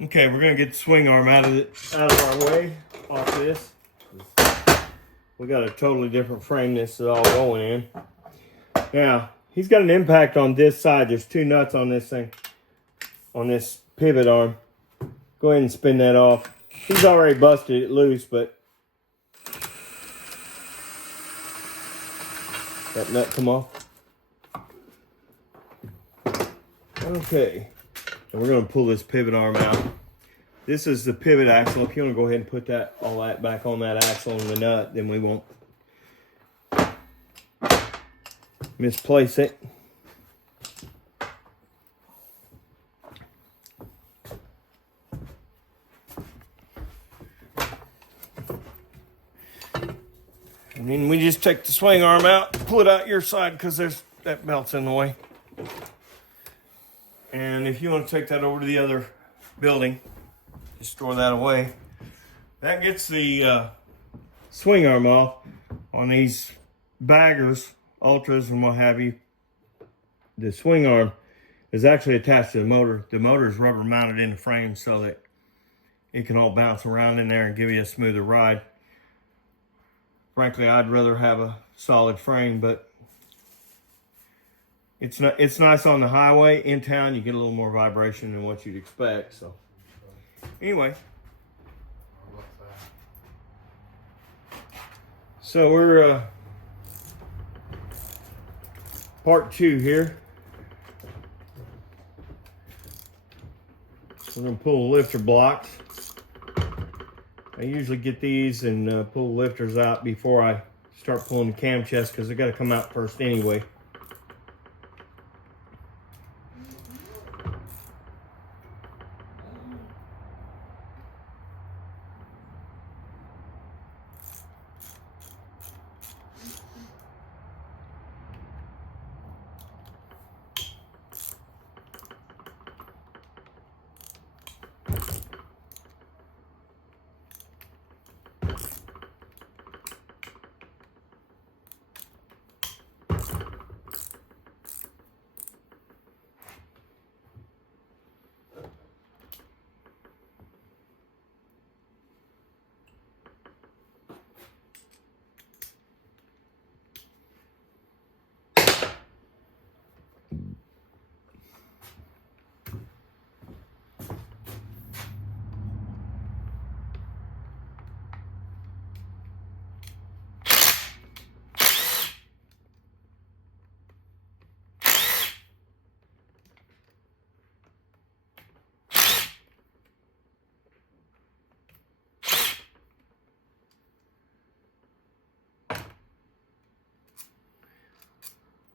Okay, we're gonna get the swing arm out of our way off this. We got a totally different frame this is all going in. Now, he's got an impact on this side. There's two nuts on this thing, on this pivot arm. Go ahead and spin that off. He's already busted it loose, but that nut come off. Okay, and we're gonna pull this pivot arm out. This is the pivot axle. If you want to go ahead and put all that back on that axle and the nut, then we won't misplace it. And then we just take the swing arm out, pull it out your side because that belt's in the way. And if you want to take that over to the other building, just store that away. That gets the swing arm off on these baggers, ultras, and what have you. The swing arm is actually attached to the motor. The motor is rubber mounted in the frame so that it can all bounce around in there and give you a smoother ride. Frankly, I'd rather have a solid frame, but it's nice on the highway. In town, you get a little more vibration than what you'd expect. So anyway, so we're part 2 here. We're gonna pull the lifter blocks. I usually get these and pull the lifters out before I start pulling the cam chest because they got to come out first anyway.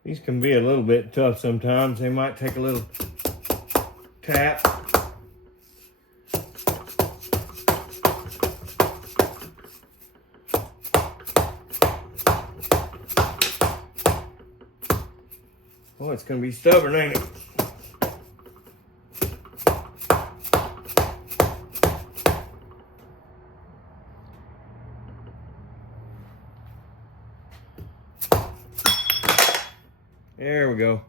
These can be a little bit tough sometimes. They might take a little tap. Oh, it's gonna be stubborn, ain't it? There we go.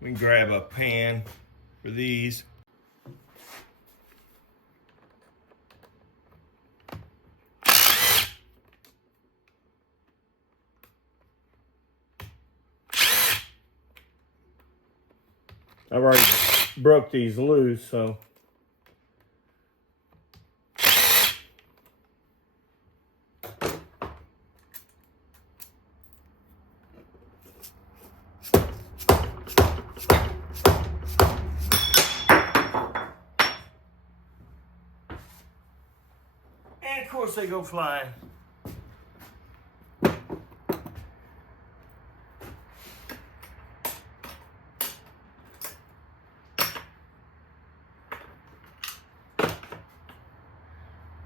We can grab a pan for these. I've already broke these loose, so. And of course they go flying.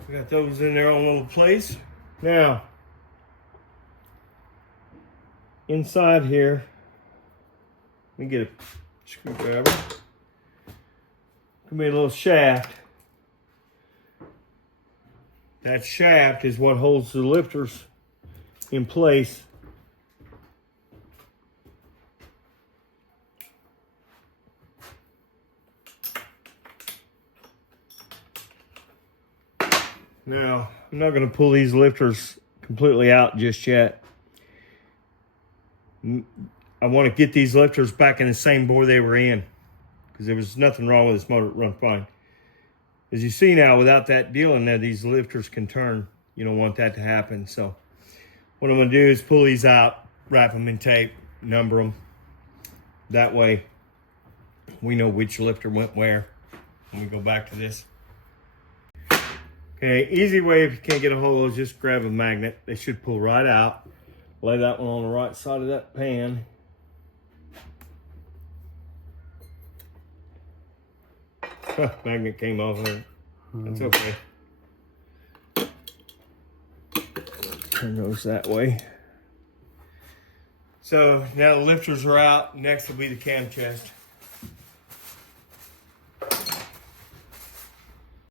We got those in their own little place. Now, inside here, let me get a screwdriver. Could be a little shaft. That shaft is what holds the lifters in place. Now, I'm not going to pull these lifters completely out just yet. I want to get these lifters back in the same bore they were in, because there was nothing wrong with this motor. It run fine. As you see now, without that deal in there, these lifters can turn. You don't want that to happen. So what I'm going to do is pull these out, wrap them in tape, number them. That way we know which lifter went where when we go back to this. Okay, easy way if you can't get a hold of those, just grab a magnet. They should pull right out. Lay that one on the right side of that pan. Magnet came off there. That's okay. Turn those that way. So now the lifters are out. Next will be the cam chest.